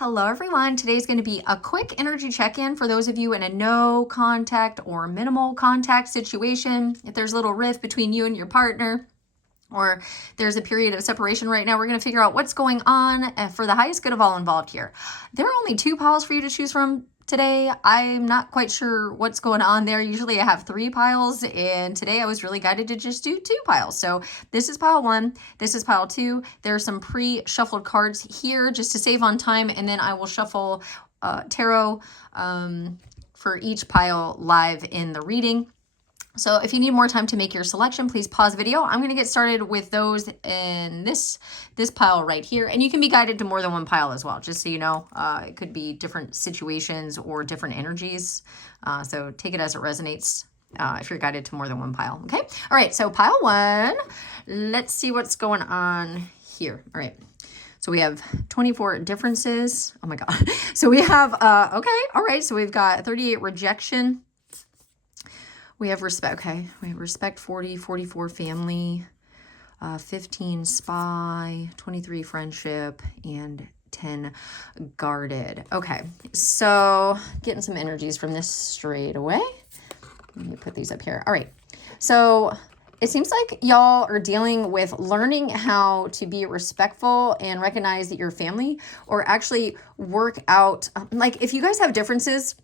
Hello everyone. Today's going to be a quick energy check-in for those of you in a no contact or minimal contact situation. If there's a little rift between you and your partner, or there's a period of separation right now, we're going to figure out what's going on for the highest good of all involved here. There are only 2 piles for you to choose from today. I'm not quite sure what's going on there. Usually I have 3 piles, and today I was really guided to just do 2 piles. So this is pile 1, this is pile 2. There are some pre-shuffled cards here just to save on time, and then I will shuffle tarot for each pile live in the reading. So if you need more time to make your selection, please pause the video. I'm going to get started with those in this pile right here. And you can be guided to more than 1 pile as well, just so you know. It could be different situations or different energies. So take it as it resonates if you're guided to more than 1 pile. Okay. All right. So pile 1, let's see what's going on here. All right. So we have 24 differences. Oh my God. So we have, okay. All right. So we've got 38 rejection. We have respect, okay, we have respect 40, 44 family, 15 spy, 23 friendship, and 10 guarded. Okay, so getting some energies from this straight away. Let me put these up here. All right, so it seems like y'all are dealing with learning how to be respectful and recognize that you're family, or actually work out, like if you guys have differences,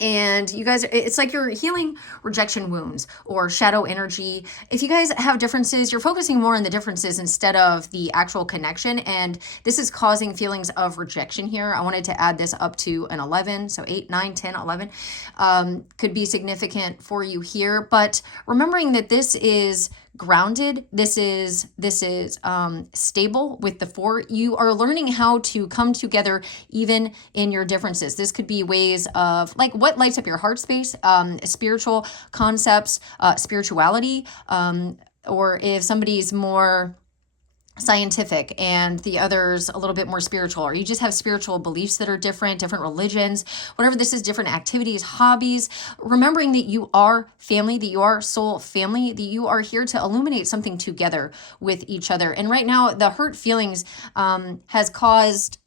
and you guys, it's like you're healing rejection wounds or shadow energy. If you guys have differences, you're focusing more on the differences instead of the actual connection. And this is causing feelings of rejection here. I wanted to add this up to an 11. So 8, 9, 10, 11 could be significant for you here. But remembering that this is grounded, this is stable with the 4. You are learning how to come together even in your differences. This could be ways of like what lights up your heart space, spiritual concepts, spirituality, or if somebody's more scientific and the other's a little bit more spiritual, or you just have spiritual beliefs that are different religions, whatever this is, different activities, hobbies, remembering that you are family, that you are soul family, that you are here to illuminate something together with each other. And right now the hurt feelings has caused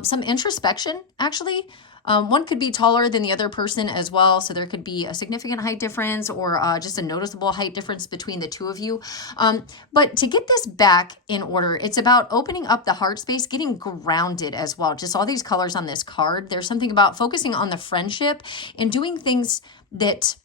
some introspection actually. One could be taller than the other person as well. So there could be a significant height difference or just a noticeable height difference between the 2 of you. But to get this back in order, it's about opening up the heart space, getting grounded as well. Just all these colors on this card. There's something about focusing on the friendship and doing things that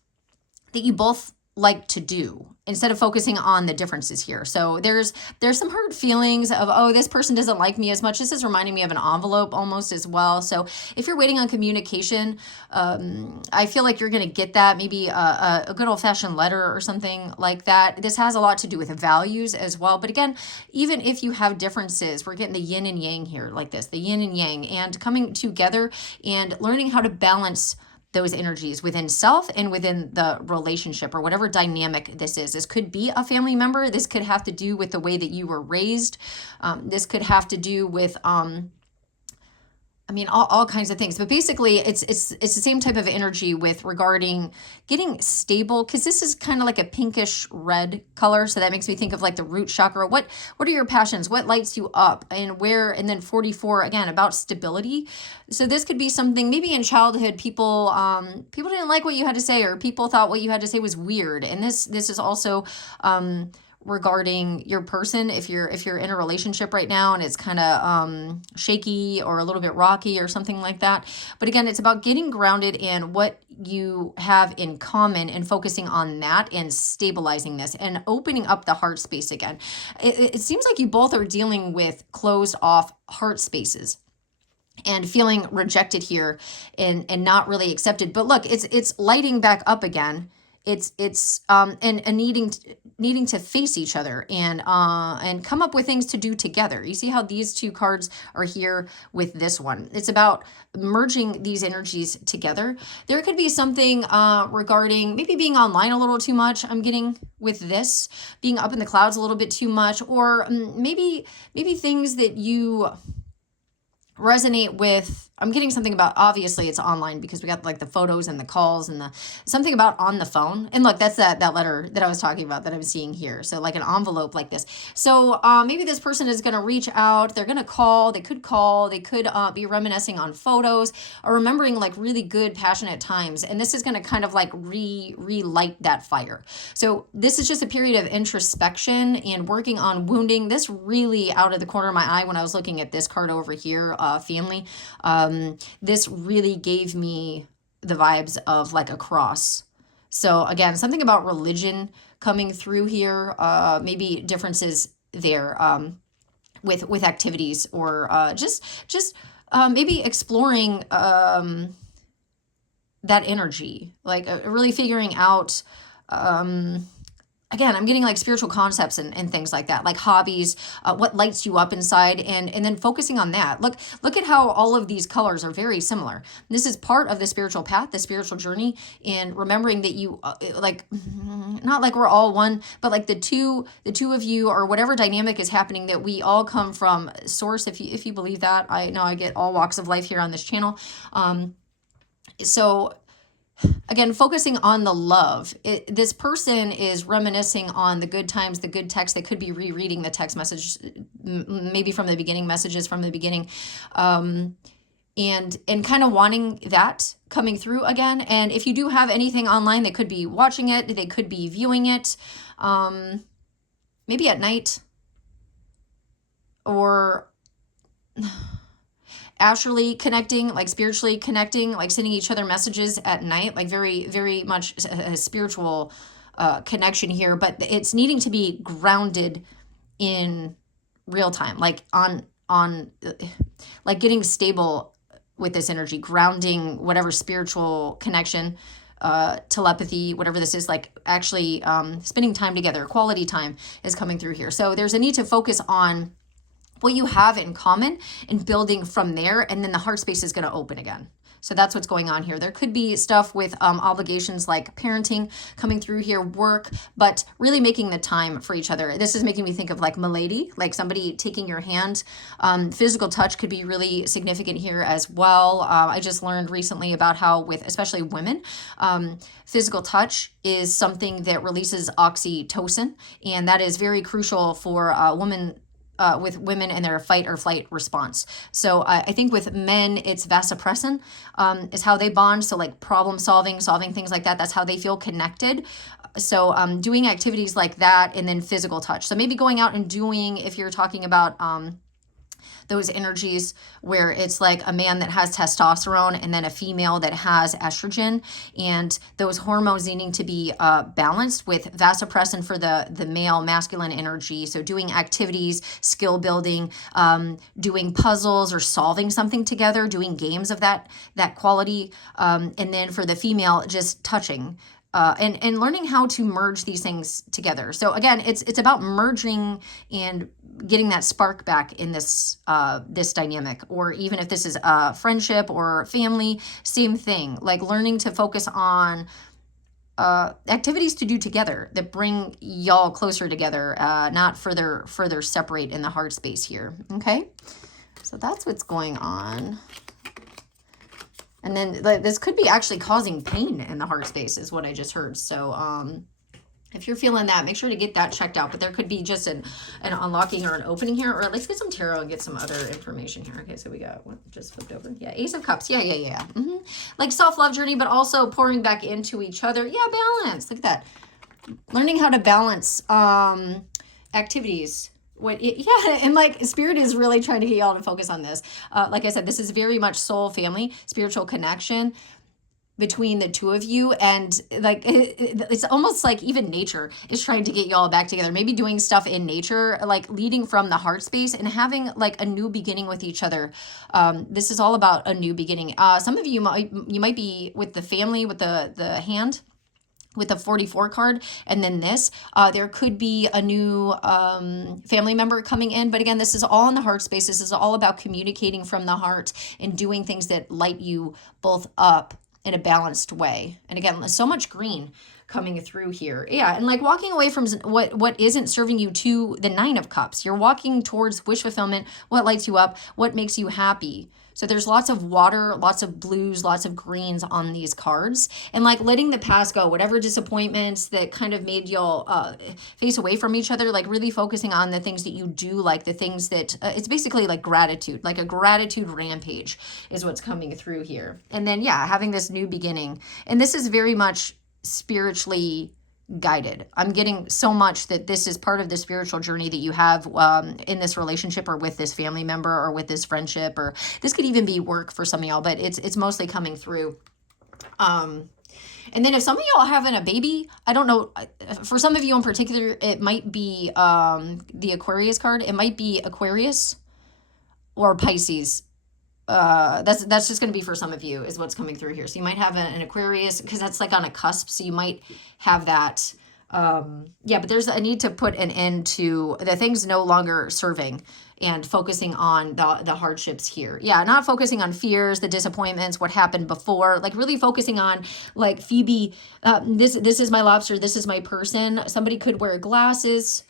you both like to do instead of focusing on the differences here. So there's some hurt feelings of, oh, this person doesn't like me as much. This is reminding me of an envelope almost as well. So if you're waiting on communication, I feel like you're going to get that, maybe a good old-fashioned letter or something like that. This has a lot to do with values as well. But again, even if you have differences, we're getting the yin and yang here like this, the yin and yang, and coming together and learning how to balance those energies within self and within the relationship or whatever dynamic this is. This could be a family member. This could have to do with the way that you were raised. This could have to do with, all kinds of things. But basically, it's the same type of energy with regarding getting stable, because this is kind of like a pinkish red color. So that makes me think of like the root chakra. What are your passions? What lights you up? And where? And then 44 again about stability. So this could be something maybe in childhood people didn't like what you had to say, or people thought what you had to say was weird. And this is also regarding your person. If you're in a relationship right now and it's kind of shaky or a little bit rocky or something like that. But again, it's about getting grounded in what you have in common and focusing on that and stabilizing this and opening up the heart space again. It seems like you both are dealing with closed off heart spaces and feeling rejected here and not really accepted. But look, it's lighting back up again. It's needing to face each other and come up with things to do together. You see how these 2 cards are here with this one. It's about merging these energies together. There could be something regarding maybe being online a little too much. I'm getting with this, being up in the clouds a little bit too much, or maybe things that you resonate with I'm getting something about, obviously it's online because we got like the photos and the calls and the something about on the phone. And look, that's that letter that I was talking about that I'm seeing here. So like an envelope like this. So maybe this person is going to reach out. They're going to call. They could be reminiscing on photos or remembering like really good passionate times. And this is going to kind of like relight that fire. So this is just a period of introspection and working on wounding. This really, out of the corner of my eye when I was looking at this card over here, family, this really gave me the vibes of like a cross. So again, something about religion coming through here, maybe differences there with activities or just maybe exploring that energy, like really figuring out again, I'm getting like spiritual concepts and things like that, like hobbies, what lights you up inside, and then focusing on that. Look at how all of these colors are very similar. This is part of the spiritual path, the spiritual journey, and remembering that you like, not like we're all one, but like the two of you or whatever dynamic is happening, that we all come from source. If you believe that, I know I get all walks of life here on this channel. So again, focusing on the love. This person is reminiscing on the good times, the good text. They could be rereading the text message, maybe from the beginning, messages from the beginning, and kind of wanting that coming through again. And if you do have anything online, they could be watching it. They could be viewing it, maybe at night, or astrally connecting, like spiritually connecting, like sending each other messages at night, like very, very much a spiritual connection here, but it's needing to be grounded in real time, like on like getting stable with this energy, grounding whatever spiritual connection, telepathy, whatever this is, like actually spending time together, quality time is coming through here. So there's a need to focus on what you have in common and building from there, and then the heart space is going to open again. So that's what's going on here. There could be stuff with obligations like parenting coming through here, work, but really making the time for each other. This is making me think of like milady, like somebody taking your hand. Physical touch could be really significant here as well. I just learned recently about how with especially women, physical touch is something that releases oxytocin, and that is very crucial for women. With women and their fight or flight response. So I think with men, it's vasopressin is how they bond. So like problem solving things like that. That's how they feel connected. So doing activities like that, and then physical touch. So maybe going out and doing, if you're talking about those energies where it's like a man that has testosterone and then a female that has estrogen, and those hormones needing to be balanced with vasopressin for the male masculine energy. So doing activities, skill building, doing puzzles or solving something together, doing games of that quality, and then for the female, just touching. And learning how to merge these things together. So again, it's about merging and getting that spark back in this this dynamic, or even if this is a friendship or family, same thing. Like learning to focus on activities to do together that bring y'all closer together, not further separate in the heart space here. Okay, so that's what's going on. And then this could be actually causing pain in the heart space is what I just heard. So if you're feeling that, make sure to get that checked out. But there could be just an unlocking or an opening here. Or let's get some tarot and get some other information here. Okay, so we got what just flipped over. Yeah, Ace of Cups. Yeah. Mm-hmm. Like self-love journey, but also pouring back into each other. Yeah, balance. Look at that. Learning how to balance activities. And like spirit is really trying to get y'all to focus on this. Like I said, this is very much soul, family, spiritual connection between the two of you. And like it's almost like even nature is trying to get y'all back together, maybe doing stuff in nature, like leading from the heart space and having like a new beginning with each other. This is all about a new beginning. Some of you might be with the family, with the hand, with the 44 card, and then this, there could be a new family member coming in. But again, this is all in the heart space. This is all about communicating from the heart and doing things that light you both up in a balanced way. And again, so much green coming through here. Yeah, and like walking away from what isn't serving you to the Nine of Cups. You're walking towards wish fulfillment, what lights you up, what makes you happy. So there's lots of water, lots of blues, lots of greens on these cards. And like letting the past go, whatever disappointments that kind of made y'all face away from each other, like really focusing on the things that you do like, the things that, it's basically like gratitude, like a gratitude rampage is what's coming through here. And then, yeah, having this new beginning. And this is very much spiritually guided. I'm getting so much that this is part of the spiritual journey that you have in this relationship or with this family member or with this friendship, or this could even be work for some of y'all, but it's mostly coming through. And then if some of y'all having a baby, I don't know, for some of you in particular, it might be the Aquarius card. It might be Aquarius or Pisces. That's just going to be for some of you is what's coming through here. So you might have an Aquarius because that's like on a cusp. So you might have that. Yeah, but there's a need to put an end to the things no longer serving and focusing on the hardships here. Yeah, not focusing on fears, the disappointments, what happened before, like really focusing on like Phoebe, this is my lobster, this is my person. Somebody could wear glasses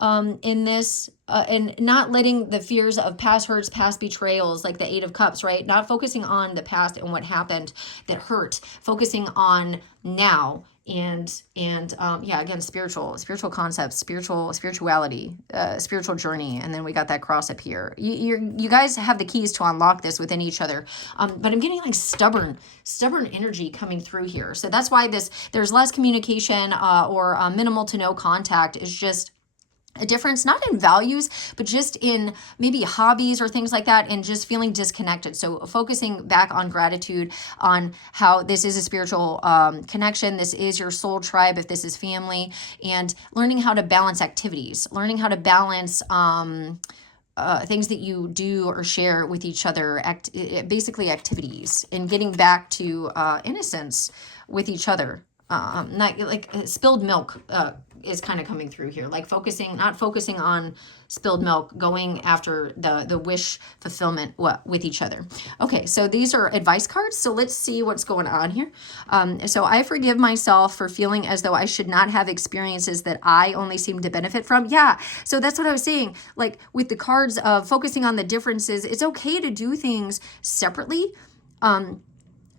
in this, and not letting the fears of past hurts, past betrayals, like the Eight of Cups, right? Not focusing on the past and what happened that hurt, focusing on now. And yeah, again, spiritual concepts, spirituality, spiritual journey. And then we got that cross up here. You guys have the keys to unlock this within each other. But I'm getting like stubborn energy coming through here. So that's why there's less communication, or minimal to no contact is just a difference, not in values, but just in maybe hobbies or things like that, and just feeling disconnected. So focusing back on gratitude, on how this is a spiritual connection. This is your soul tribe, if this is family, and learning how to balance activities, learning how to balance things that you do or share with each other, basically activities, and getting back to innocence with each other. Not like spilled milk is kind of coming through here, like not focusing on spilled milk, going after the wish fulfillment with each other. Okay, so these are advice cards. So let's see what's going on here. So I forgive myself for feeling as though I should not have experiences that I only seem to benefit from. Yeah, so that's what I was saying. Like with the cards of focusing on the differences, it's okay to do things separately.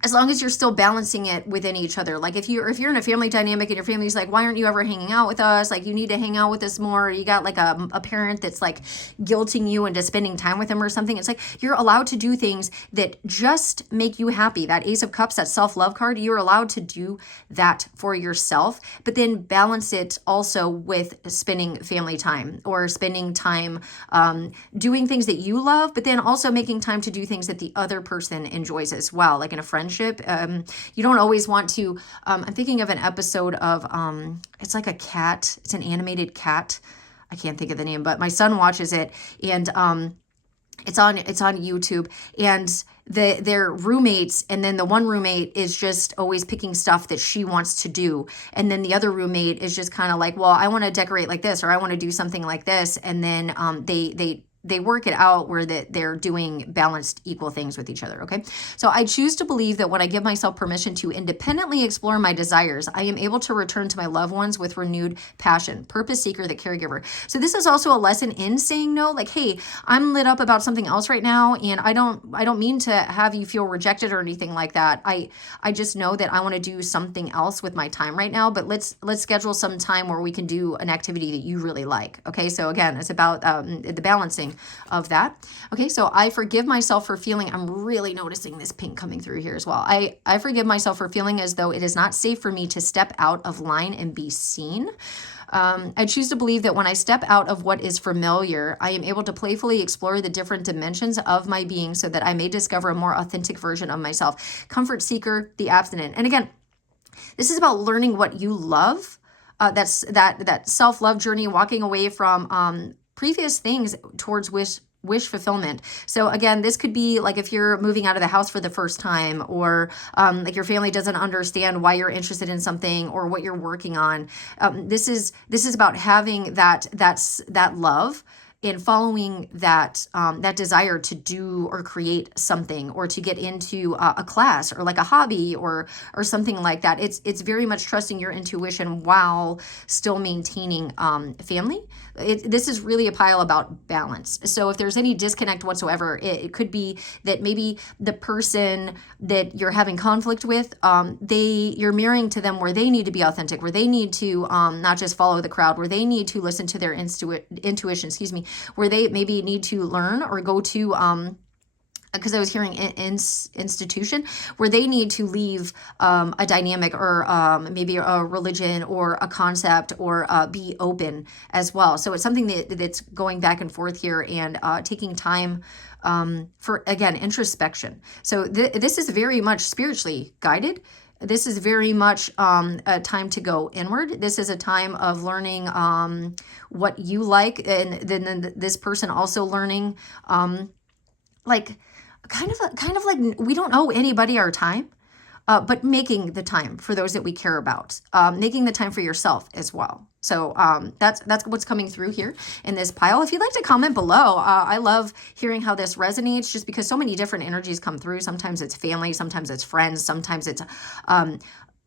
As long as you're still balancing it within each other. Like if you're in a family dynamic and your family's like, why aren't you ever hanging out with us? Like you need to hang out with us more. Or you got like a parent that's like guilting you into spending time with them or something. It's like you're allowed to do things that just make you happy. That Ace of Cups, that self-love card, you're allowed to do that for yourself, but then balance it also with spending family time or spending time doing things that you love, but then also making time to do things that the other person enjoys as well, like in a friendship. You don't always want to, I'm thinking of an episode of, it's like a cat, it's an animated cat. I can't think of the name, but my son watches it, and it's on YouTube, and they're roommates, and then the one roommate is just always picking stuff that she wants to do, and then the other roommate is just kind of like, well, I want to decorate like this, or I want to do something like this, and then they work it out where they're doing balanced, equal things with each other, okay? So I choose to believe that when I give myself permission to independently explore my desires, I am able to return to my loved ones with renewed passion. Purpose seeker, the caregiver. So this is also a lesson in saying no, like, hey, I'm lit up about something else right now, and I don't mean to have you feel rejected or anything like that. I just know that I want to do something else with my time right now, but let's schedule some time where we can do an activity that you really like, okay? So again, it's about the balancing of that. Okay, so I forgive myself for feeling, I'm really noticing this pink coming through here as well. I forgive myself for feeling as though it is not safe for me to step out of line and be seen. I choose to believe that when I step out of what is familiar, I am able to playfully explore the different dimensions of my being so that I may discover a more authentic version of myself. Comfort seeker, the abstinent. And again, this is about learning what you love. That's that self-love journey, walking away from previous things towards wish fulfillment. So again, this could be like if you're moving out of the house for the first time, or like your family doesn't understand why you're interested in something or what you're working on. This is about having that love in following that that desire to do or create something, or to get into a class, or like a hobby, or something like that. It's very much trusting your intuition while still maintaining family. This is really a pile about balance. So if there's any disconnect whatsoever, it could be that maybe the person that you're having conflict with, you're mirroring to them where they need to be authentic, where they need to not just follow the crowd, where they need to listen to their intuition, where they maybe need to learn or go to because I was hearing institution, where they need to leave a dynamic, or maybe a religion or a concept, or be open as well. So it's something that's going back and forth here, and taking time for, again, introspection. So this is very much spiritually guided. This is very much a time to go inward. This is a time of learning what you like, and then this person also learning like kind of like, we don't owe anybody our time, but making the time for those that we care about, making the time for yourself as well. So that's what's coming through here in this pile. If you'd like to comment below, I love hearing how this resonates, just because so many different energies come through. Sometimes it's family, sometimes it's friends, sometimes it's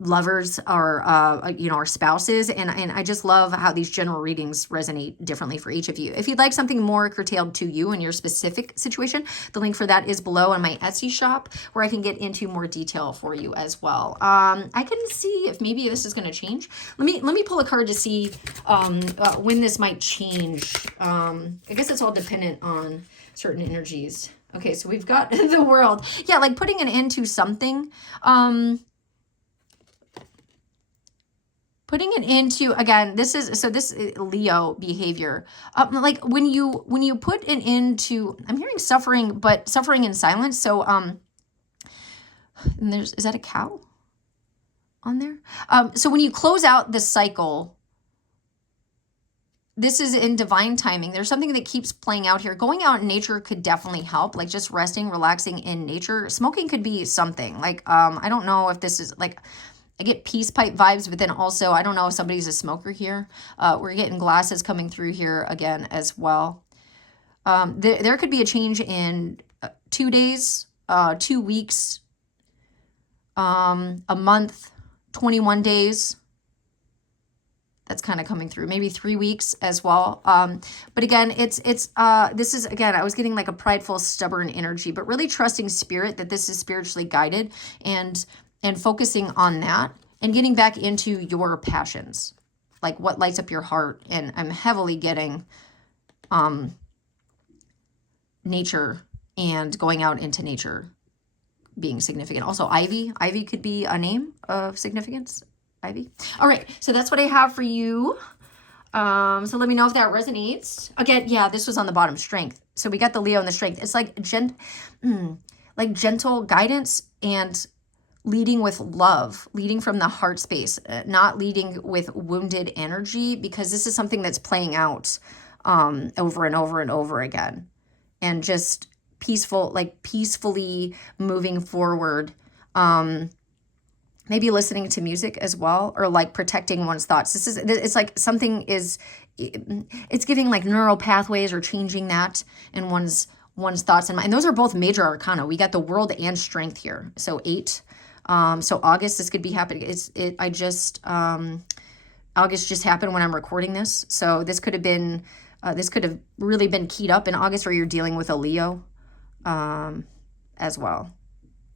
lovers, or our spouses, and I just love how these general readings resonate differently for each of you. If you'd like something more curtailed to you and your specific situation, the link for that is below on my Etsy shop, where I can get into more detail for you as well. I can see if maybe this is going to change. Let me pull a card to see when this might change. I guess it's all dependent on certain energies. Okay, so we've got the World. Yeah, like putting an end to something. Putting it into, again, this is Leo behavior. Like when you put it into, I'm hearing suffering, but suffering in silence. So, and is that a cow on there? So when you close out the cycle, this is in divine timing. There's something that keeps playing out here. Going out in nature could definitely help, like just resting, relaxing in nature. Smoking could be something. Like, I don't know if this is like, I get peace pipe vibes, but then also, I don't know if somebody's a smoker here. We're getting glasses coming through here again as well. There could be a change in 2 days, 2 weeks, a month, 21 days. That's kind of coming through. Maybe 3 weeks as well. But again, this is, again, I was getting like a prideful, stubborn energy, but really trusting spirit that this is spiritually guided, and focusing on that and getting back into your passions, like what lights up your heart. And I'm heavily getting nature and going out into nature being significant. Also Ivy could be a name of significance. Ivy. All right, so that's what I have for you. So let me know if that resonates. Again, yeah, this was on the bottom, strength. So we got the Leo and the strength. It's like gentle guidance and leading with love, leading from the heart space, not leading with wounded energy, because this is something that's playing out over and over and over again. And just peacefully moving forward. Maybe listening to music as well, or like protecting one's thoughts. It's like something it's giving like neural pathways, or changing that in one's thoughts and mind. And those are both major arcana. We got the World and strength here. So 8. So August, this could be happening. August just happened when I'm recording this. So this could have been, this could have really been keyed up in August, or you're dealing with a Leo as well.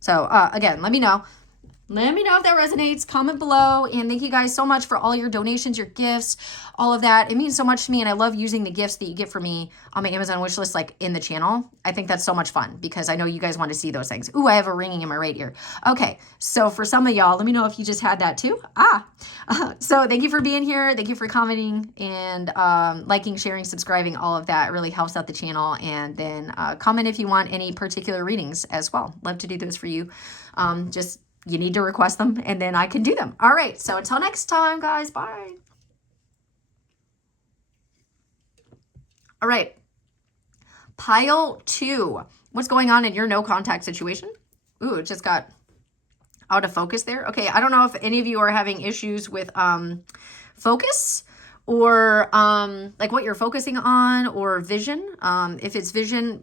So again, let me know. Let me know if that resonates. Comment below. And thank you guys so much for all your donations, your gifts, all of that. It means so much to me. And I love using the gifts that you get from me on my Amazon wish list, like in the channel. I think that's so much fun, because I know you guys want to see those things. Ooh, I have a ringing in my right ear. Okay. So for some of y'all, let me know if you just had that too. So thank you for being here. Thank you for commenting and liking, sharing, subscribing, all of that. It really helps out the channel. And then comment if you want any particular readings as well. Love to do those for you. You need to request them, and then I can do them. All right. So until next time, guys. Bye. All right. Pile 2. What's going on in your no contact situation? Ooh, it just got out of focus there. Okay. I don't know if any of you are having issues with focus, or like what you're focusing on, or vision. If it's vision,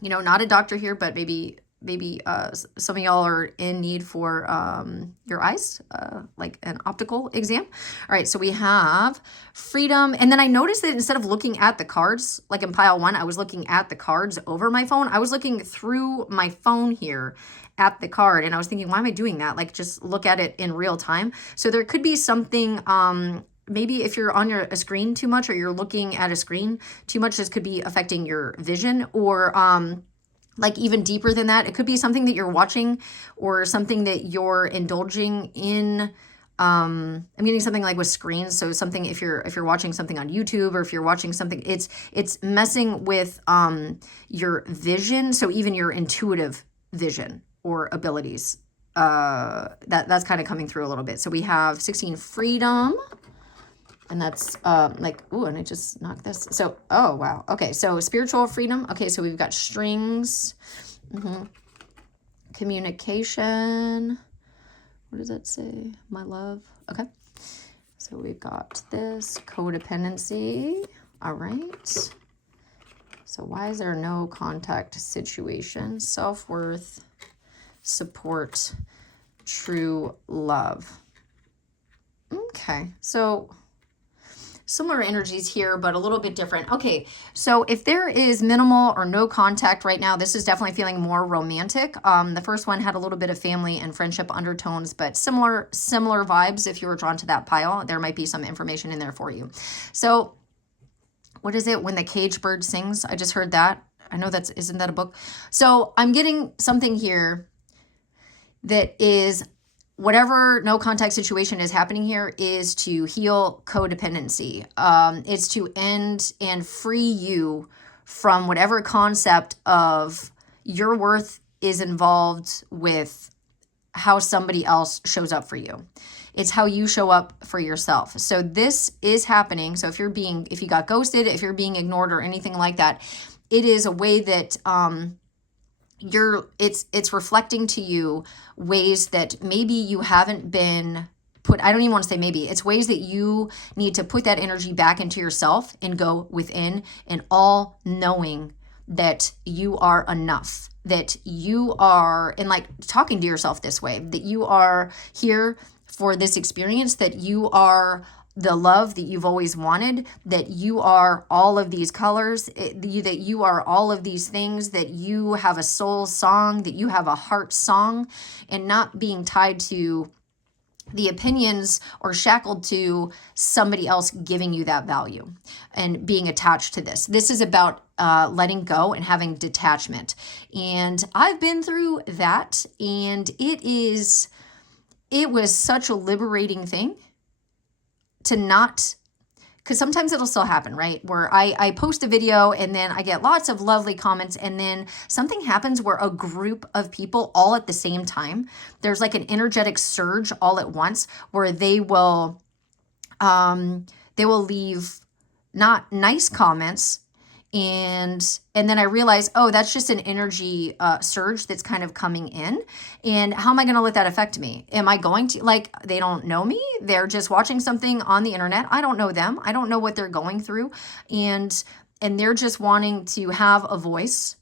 you know, not a doctor here, but maybe some of y'all are in need for your eyes, like an optical exam. All right, so we have freedom. And then I noticed that instead of looking at the cards, like in pile 1, I was looking at the cards over my phone. I was looking through my phone here at the card, and I was thinking, why am I doing that? Like, just look at it in real time. So there could be something, maybe if you're on a screen too much, or you're looking at a screen too much, this could be affecting your vision. Or like even deeper than that, it could be something that you're watching, or something that you're indulging in. I'm getting something like with screens. So something, if you're watching something on YouTube, or if you're watching something, it's messing with your vision. So even your intuitive vision or abilities, that's kind of coming through a little bit. So we have 16, freedom. And that's like, ooh, and I just knocked this. So, oh, wow. Okay, so spiritual freedom. Okay, so we've got strings. Communication. What does that say? My love. Okay. So we've got this. Codependency. All right. So why is there no contact situation? Self-worth. Support. True love. Okay, so similar energies here, but a little bit different. Okay, so if there is minimal or no contact right now, this is definitely feeling more romantic. The first one had a little bit of family and friendship undertones, but similar vibes. If you were drawn to that pile, there might be some information in there for you. So what is it when the cage bird sings? I just heard that. I know isn't that a book? So I'm getting something here that is, whatever no contact situation is happening here is to heal codependency. It's to end and free you from whatever concept of your worth is involved with how somebody else shows up for you. It's how you show up for yourself. So this is happening. So if you got ghosted, if you're being ignored or anything like that, it is a way that it's reflecting to you ways that maybe you haven't been put. I don't even want to say maybe. It's ways that you need to put that energy back into yourself and go within, and all knowing that you are enough, that you are, and like talking to yourself this way, that you are here for this experience, that you are the love that you've always wanted, that you are all of these colors, that you are all of these things, that you have a soul song, that you have a heart song, and not being tied to the opinions or shackled to somebody else giving you that value and being attached to this. This is about letting go and having detachment. And I've been through that, and it was such a liberating thing to not, because sometimes it'll still happen, right? Where I post a video and then I get lots of lovely comments, and then something happens where a group of people all at the same time, there's like an energetic surge all at once where they will leave not nice comments, and then I realize, oh, that's just an energy surge that's kind of coming in. And how am I going to let that affect me? Am I going to, like, they don't know me? They're just watching something on the internet. I don't know them. I don't know what they're going through. And they're just wanting to have a voice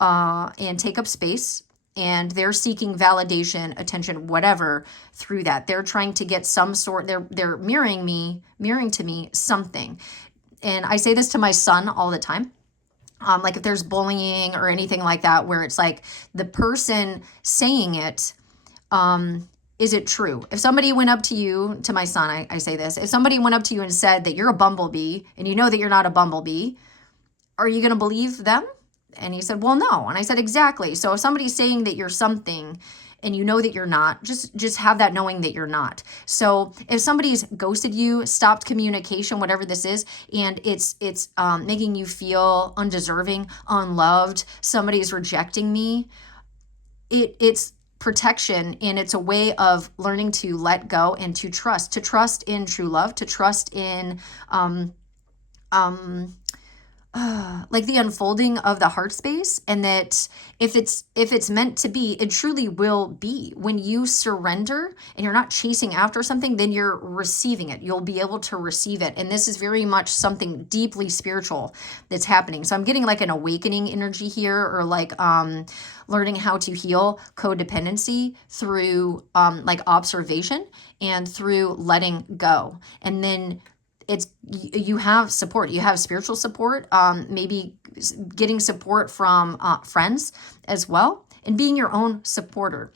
and take up space. And they're seeking validation, attention, whatever through that. They're trying to get some sort, they're mirroring to me something. And I say this to my son all the time. Like if there's bullying or anything like that, where it's like the person saying it, is it true? If somebody went up to you, to my son, I say this, if somebody went up to you and said that you're a bumblebee and you know that you're not a bumblebee, are you going to believe them? And he said, well, no. And I said, exactly. So if somebody's saying that you're something and you know that you're not, just have that knowing that you're not. So if somebody's ghosted you, stopped communication, whatever this is, and it's making you feel undeserving, unloved, somebody's rejecting me, it's protection, and it's a way of learning to let go and to trust in true love, to trust in like the unfolding of the heart space, and that if it's meant to be, it truly will be. When you surrender and you're not chasing after something, then you're receiving it. You'll be able to receive it. And this is very much something deeply spiritual that's happening. So I'm getting like an awakening energy here, or like learning how to heal codependency through like observation and through letting go. And then you have support, you have spiritual support, maybe getting support from friends as well, and being your own supporter.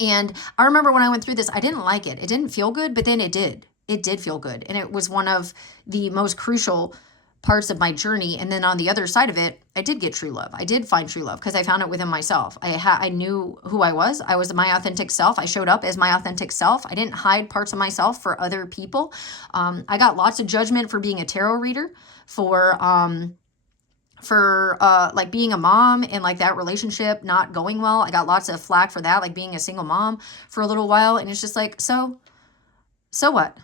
And I remember when I went through this, I didn't like it. It didn't feel good, but then it did feel good. And it was one of the most crucial parts of my journey. And then on the other side of it, I did get true love. I did find true love because I found it within myself. I knew who I was. I was my authentic self. I showed up as my authentic self. I didn't hide parts of myself for other people. I got lots of judgment for being a tarot reader, for like being a mom and like that relationship not going well. I got lots of flack for that, like being a single mom for a little while. And it's just like, so what?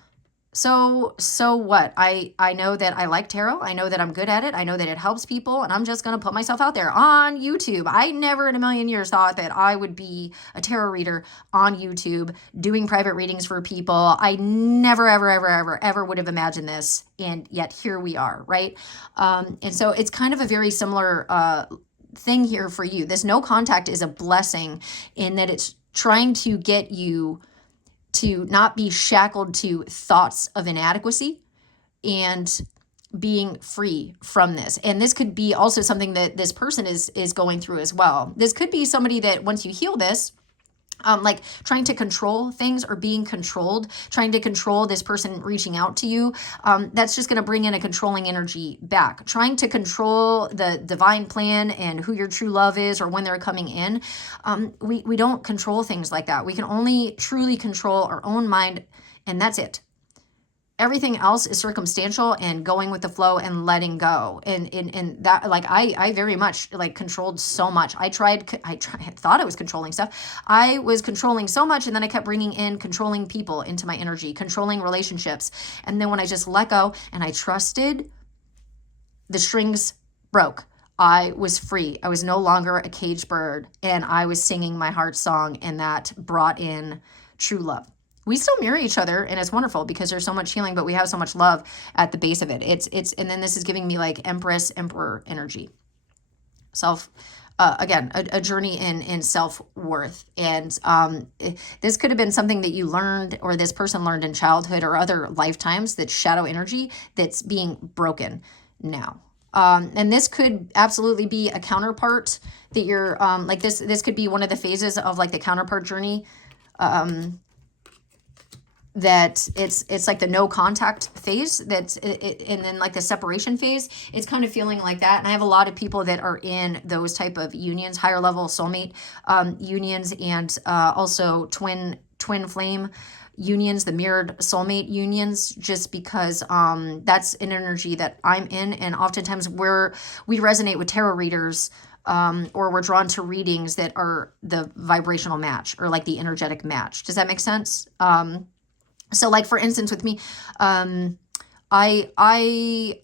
So what? I know that I like tarot. I know that I'm good at it. I know that it helps people, and I'm just going to put myself out there on YouTube. I never in a million years thought that I would be a tarot reader on YouTube doing private readings for people. I never, ever would have imagined this. And yet here we are, right? And so it's kind of a very similar thing here for you. This no contact is a blessing in that it's trying to get you to not be shackled to thoughts of inadequacy and being free from this. And this could be also something that this person is going through as well. This could be somebody that once you heal this, like trying to control things or being controlled, trying to control this person reaching out to you. That's just going to bring in a controlling energy back. Trying to control the divine plan and who your true love is or when they're coming in. We don't control things like that. We can only truly control our own mind, and that's it. Everything else is circumstantial and going with the flow and letting go. And that, like, I very much like controlled so much. I thought I was controlling stuff. I was controlling so much. And then I kept bringing in controlling people into my energy, controlling relationships. And then when I just let go and I trusted, the strings broke. I was free. I was no longer a caged bird, and I was singing my heart song, and that brought in true love. We still mirror each other, and it's wonderful because there's so much healing, but we have so much love at the base of it. And then this is giving me like Empress, Emperor energy. Again, a journey in self-worth. And this could have been something that you learned, or this person learned in childhood or other lifetimes, that's shadow energy that's being broken now. And this could absolutely be a counterpart that you're, like this could be one of the phases of like the counterpart journey, that it's like the no contact phase, and then like the separation phase. It's kind of feeling like that. And I have a lot of people that are in those type of unions, higher level soulmate unions, and also twin flame unions, the mirrored soulmate unions, just because that's an energy that I'm in. And oftentimes we resonate with tarot readers, or we're drawn to readings that are the vibrational match, or like the energetic match. Does that make sense? So like, for instance, with me, I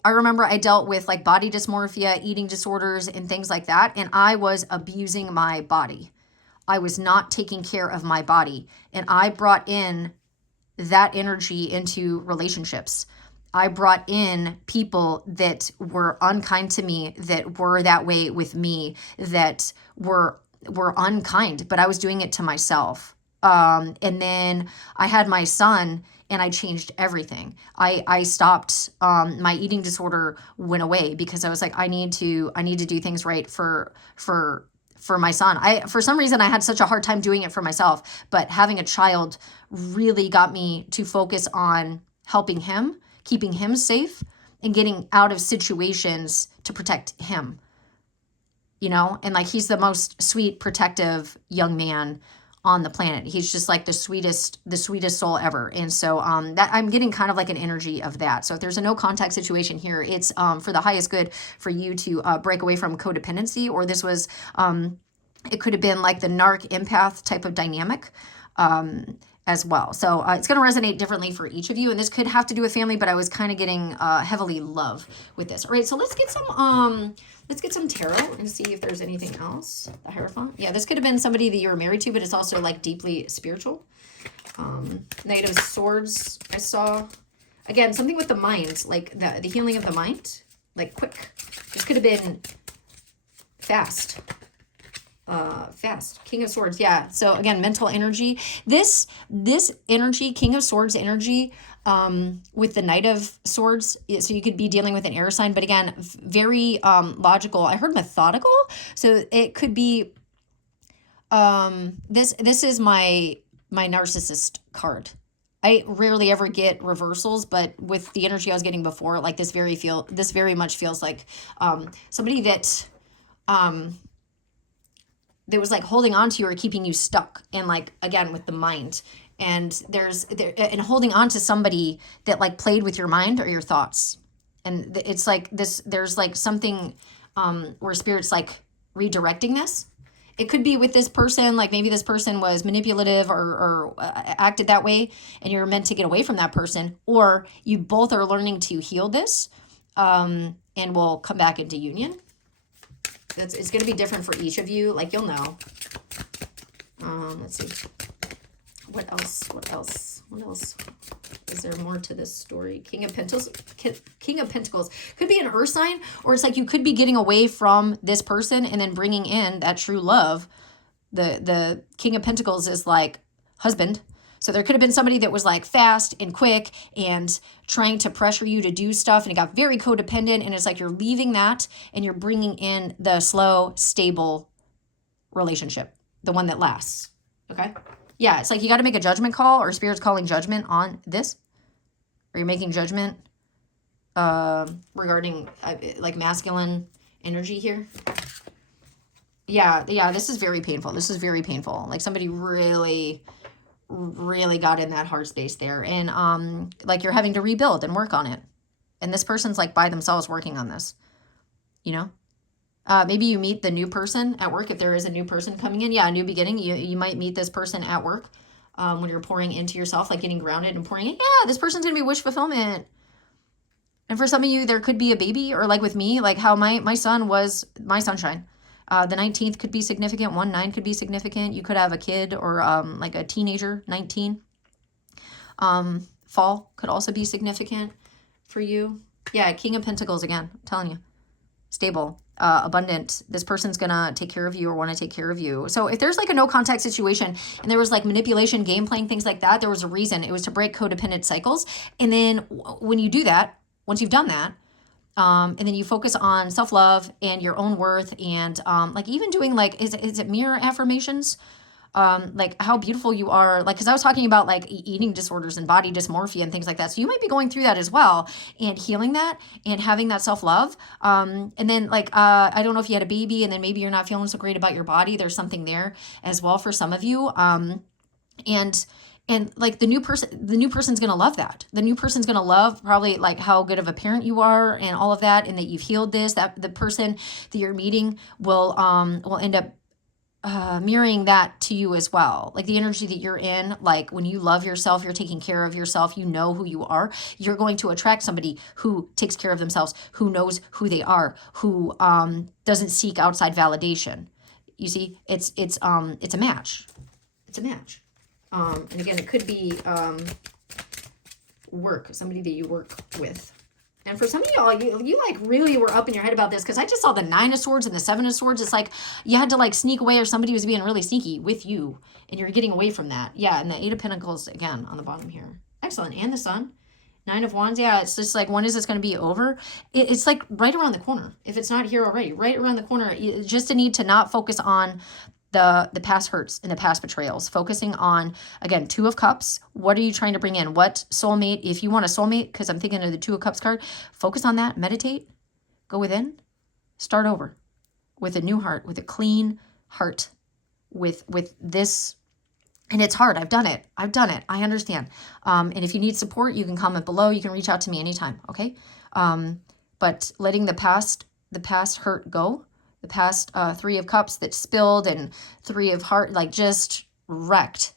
remember I dealt with like body dysmorphia, eating disorders, and things like that. And I was abusing my body. I was not taking care of my body. And I brought in that energy into relationships. I brought in people that were unkind to me, that were that way with me, that were unkind, but I was doing it to myself. And then I had my son, and I changed everything. I stopped, my eating disorder went away because I was like, I need to do things right for my son. For some reason, I had such a hard time doing it for myself, but having a child really got me to focus on helping him, keeping him safe, and getting out of situations to protect him, and like, he's the most sweet, protective young man on the planet. He's just like the sweetest soul ever. And so that I'm getting kind of like an energy of that. So if there's a no contact situation here, it's for the highest good for you to break away from codependency, or this was it could have been like the narc empath type of dynamic. as well. So it's going to resonate differently for each of you. And this could have to do with family, but I was kind of getting heavily love with this. All right, so let's get some tarot and see if there's anything else. The Hierophant. Yeah, this could have been somebody that you were married to, but it's also like deeply spiritual. Knight of Swords, I saw. Again, something with the mind, like the healing of the mind, like quick. This could have been fast. Fast. King of Swords. Yeah. So again, mental energy. This energy, King of Swords energy, with the Knight of Swords. So you could be dealing with an air sign, but again, very logical. I heard methodical. So it could be this is my narcissist card. I rarely ever get reversals, but with the energy I was getting before, like this very much feels like somebody that that was like holding on to you or keeping you stuck, and like again with the mind, and and holding on to somebody that like played with your mind or your thoughts, and it's like this. There's like something where spirit's like redirecting this. It could be with this person, like maybe this person was manipulative or acted that way, and you're meant to get away from that person, or you both are learning to heal this, and will come back into union. It's going to be different for each of you. Like, you'll know. Let's see. What else? Is there more to this story? King of Pentacles. Could be an earth sign, or it's like you could be getting away from this person and then bringing in that true love. The King of Pentacles is like husband. So there could have been somebody that was like fast and quick and trying to pressure you to do stuff, and it got very codependent, and it's like you're leaving that and you're bringing in the slow, stable relationship, the one that lasts. Okay? Yeah, it's like you got to make a judgment call, or spirit's calling judgment on this. Or you're making judgment regarding like masculine energy here. Yeah, this is very painful. Like somebody really got in that heart space there, and like you're having to rebuild and work on it, and this person's like by themselves working on this, you know. Maybe you meet the new person at work, if there is a new person coming in. Yeah, a new beginning. You might meet this person at work when you're pouring into yourself, like getting grounded and pouring in. Yeah, this person's gonna be wish fulfillment. And for some of you, there could be a baby, or like with me, like how my son was my sunshine. The 19th could be significant. 1-9 could be significant. You could have a kid or like a teenager, 19. Fall could also be significant for you. Yeah, King of Pentacles again, I'm telling you. Stable, abundant. This person's gonna take care of you or want to take care of you. So if there's like a no contact situation and there was like manipulation, game playing, things like that, there was a reason. It was to break codependent cycles. And then when you do that, once you've done that, and then you focus on self-love and your own worth, and like even doing like, is it mirror affirmations? Like how beautiful you are, like, because I was talking about like eating disorders and body dysmorphia and things like that. So you might be going through that as well, and healing that and having that self-love. And then like, I don't know if you had a baby and then maybe you're not feeling so great about your body. There's something there as well for some of you. And like the new person's going to love that. The new person's going to love probably like how good of a parent you are and all of that, and that you've healed this, that the person that you're meeting will end up mirroring that to you as well. Like the energy that you're in, like when you love yourself, you're taking care of yourself, you know who you are, you're going to attract somebody who takes care of themselves, who knows who they are, who doesn't seek outside validation. You see, it's a match. It's a match. And again, it could be work, somebody that you work with. And for some of y'all, you like really were up in your head about this, because I just saw the 9 of Swords and the 7 of Swords. It's like you had to like sneak away, or somebody was being really sneaky with you, and you're getting away from that. Yeah, and the 8 of Pentacles again on the bottom here. Excellent. And the Sun. 9 of Wands. Yeah, it's just like, when is this going to be over? It's like right around the corner. If it's not here already, right around the corner. Just a need to not focus on the past hurts and the past betrayals, focusing on, again, 2 of Cups. What are you trying to bring in? What soulmate? If you want a soulmate, because I'm thinking of the 2 of Cups card, focus on that, meditate, go within, start over with a new heart, with a clean heart, with this. And it's hard. I've done it. I understand. And if you need support, you can comment below. You can reach out to me anytime. Okay. But letting the past hurt go, the past 3 of Cups that spilled, and 3 of Heart, like just wrecked.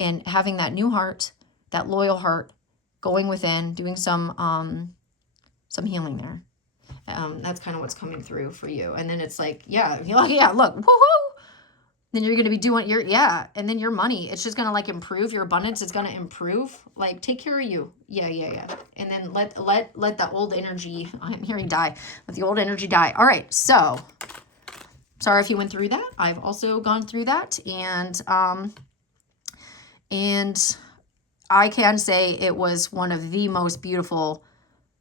and having that new heart, that loyal heart, going within, doing some healing there. That's kind of what's coming through for you. And then it's like, yeah, you're like, yeah, look, woohoo. Then you're going to be doing and then your money, it's just going to like improve your abundance. It's going to improve, like take care of you. Yeah. And then let the old energy, I'm hearing die, let the old energy die. All right. So sorry if you went through that. I've also gone through that. And I can say it was one of the most beautiful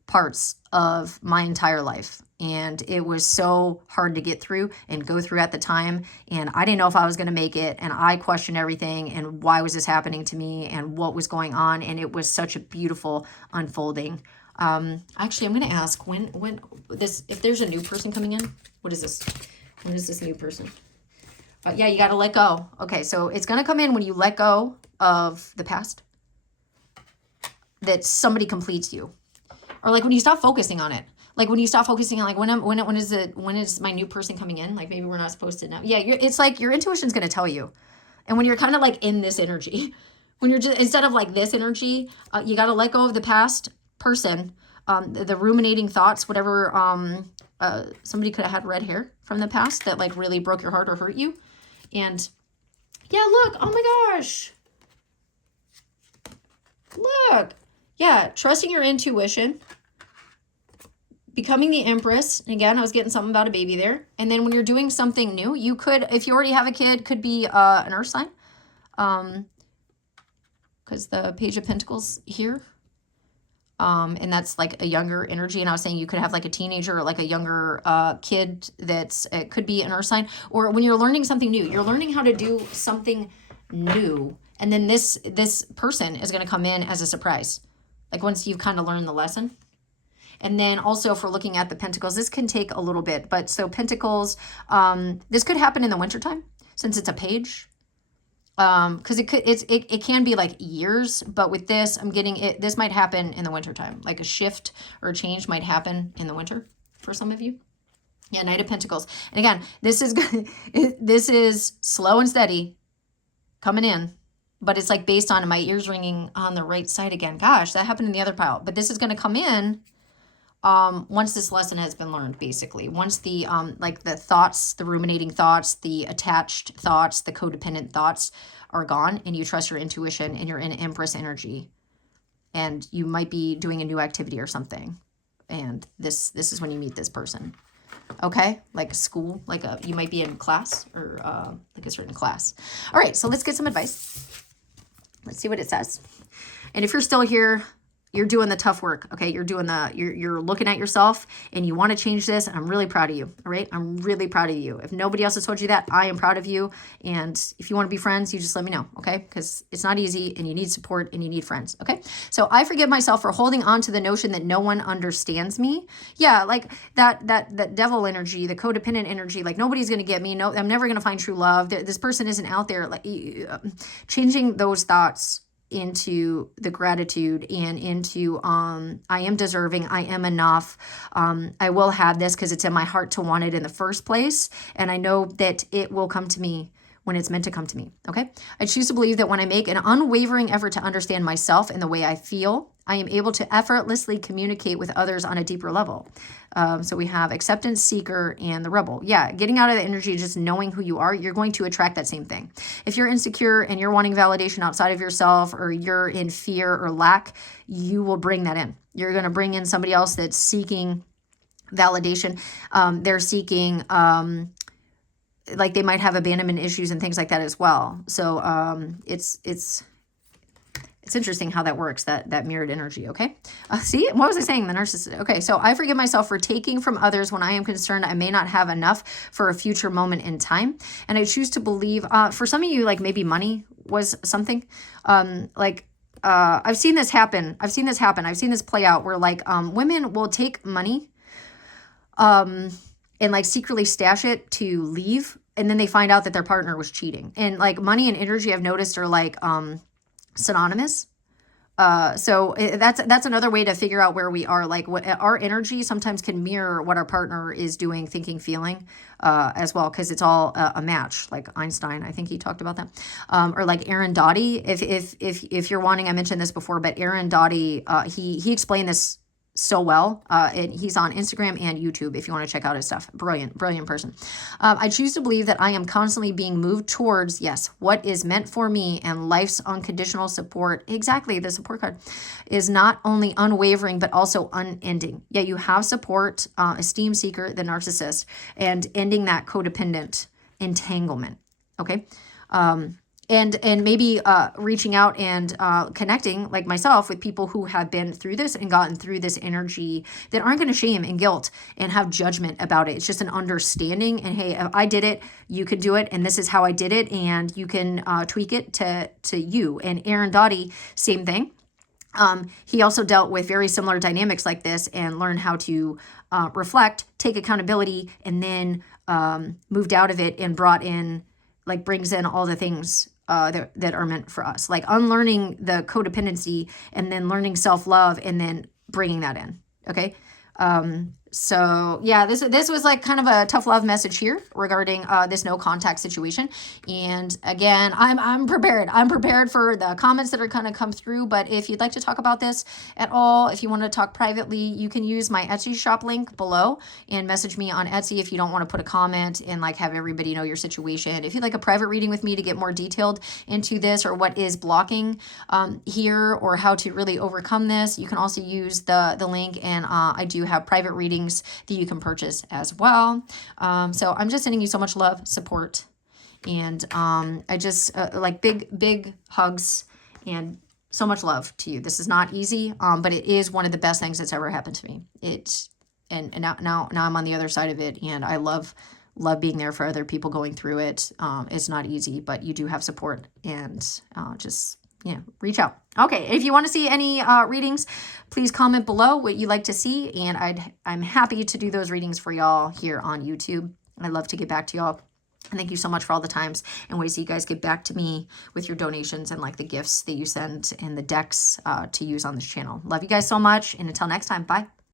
parts of my entire life. And it was so hard to get through and go through at the time. And I didn't know if I was going to make it. And I questioned everything. And why was this happening to me? And what was going on? And it was such a beautiful unfolding. Actually, I'm going to ask when this, if there's a new person coming in, what is this? When is this new person? Yeah, you got to let go. Okay, so it's going to come in when you let go of the past. That somebody completes you. Or like when you stop focusing on it. Like when you stop focusing on like when is my new person coming in? Like maybe we're not supposed to know. Yeah, it's like your intuition's going to tell you. And when you're kind of like in this energy, when you're just, instead of like this energy, you got to let go of the past person, the ruminating thoughts, whatever. Somebody could have had red hair from the past that like really broke your heart or hurt you. And yeah, look, oh my gosh. Look. Yeah, trusting your intuition, becoming the Empress. Again, I was getting something about a baby there. And then when you're doing something new, you could, if you already have a kid, could be an earth sign. Because the Page of Pentacles here. And that's like a younger energy. And I was saying you could have like a teenager or like a younger kid that's, it could be an earth sign. Or when you're learning something new, you're learning how to do something new. And then this person is going to come in as a surprise. Like once you've kind of learned the lesson. And then also for looking at the Pentacles, this can take a little bit. But so Pentacles, this could happen in the wintertime since it's a page. Because it can be like years. But with this, I'm getting it. This might happen in the wintertime. Like a shift or a change might happen in the winter for some of you. Yeah, Knight of Pentacles. And again, this is slow and steady coming in. But it's like based on my ears ringing on the right side again. Gosh, that happened in the other pile. But this is going to come in once this lesson has been learned, basically. Once the like the thoughts, the ruminating thoughts, the attached thoughts, the codependent thoughts are gone, and you trust your intuition and you're in Empress energy. And you might be doing a new activity or something. And this is when you meet this person. Okay, like school, like you might be in class or like a certain class. All right, so let's get some advice. Let's see what it says. And if you're still here, you're doing the tough work. Okay. You're looking at yourself and you want to change this. I'm really proud of you. All right. I'm really proud of you. If nobody else has told you that, I am proud of you. And if you want to be friends, you just let me know. Okay. Because it's not easy and you need support and you need friends. Okay. So I forgive myself for holding on to the notion that no one understands me. Yeah. Like that devil energy, the codependent energy, like nobody's going to get me. No, I'm never going to find true love. This person isn't out there. Like changing those thoughts into the gratitude and into I am deserving, I am enough, I will have this because it's in my heart to want it in the first place, and I know that it will come to me when it's meant to come to me. Okay, I choose to believe that when I make an unwavering effort to understand myself and the way I feel, I am able to effortlessly communicate with others on a deeper level. So we have acceptance seeker and the rebel. Yeah, getting out of the energy, just knowing who you are, you're going to attract that same thing. If you're insecure and you're wanting validation outside of yourself, or you're in fear or lack, you will bring that in. You're going to bring in somebody else that's seeking validation. They're seeking, like they might have abandonment issues and things like that as well. So it's interesting how that works, that mirrored energy, okay? See, what was I saying? The narcissist. Okay, so I forgive myself for taking from others when I am concerned I may not have enough for a future moment in time. And I choose to believe, for some of you, like maybe money was something. I've seen this happen. I've seen this play out where like women will take money and like secretly stash it to leave. And then they find out that their partner was cheating. And like money and energy I've noticed are like synonymous. That's another way to figure out where we are. Like what our energy sometimes can mirror what our partner is doing, thinking, feeling, as well, because it's all a match. Like Einstein, I think he talked about that, or like Aaron Doughty. If you're wanting, I mentioned this before, but Aaron Doughty, he explained this so well. And he's on Instagram and YouTube if you want to check out his stuff. Brilliant person. I choose to believe that I am constantly being moved towards, yes, what is meant for me, and life's unconditional support. Exactly. The support card is not only unwavering, but also unending. Yeah, you have support, esteem seeker, the narcissist, and ending that codependent entanglement. Okay. And maybe reaching out and connecting, like myself, with people who have been through this and gotten through this energy, that aren't going to shame and guilt and have judgment about it. It's just an understanding. And hey, I did it, you can do it, and this is how I did it, and you can tweak it to you. And Aaron Doughty, same thing. He also dealt with very similar dynamics like this and learned how to reflect, take accountability, and then moved out of it and brings in all the things that are meant for us, like unlearning the codependency and then learning self-love and then bringing that in. Okay. So yeah, this was like kind of a tough love message here regarding this no contact situation. And again, I'm prepared for the comments that are going to come through. But if you'd like to talk about this at all, if you want to talk privately, you can use my Etsy shop link below and message me on Etsy if you don't want to put a comment and like have everybody know your situation. If you'd like a private reading with me to get more detailed into this, or what is blocking here, or how to really overcome this, you can also use the link. And I do have private readings that you can purchase as well. So I'm just sending you so much love, support, and I just like big hugs and so much love to you. This is not easy, but it is one of the best things that's ever happened to me. And now I'm on the other side of it, and I love being there for other people going through it. It's not easy, but you do have support, and just reach out. Okay, if you want to see any readings, please comment below what you like to see, and I'm happy to do those readings for y'all here on YouTube. I love to get back to y'all. And thank you so much for all the times and ways that you guys get back to me with your donations and like the gifts that you send and the decks to use on this channel. Love you guys so much, and until next time, bye.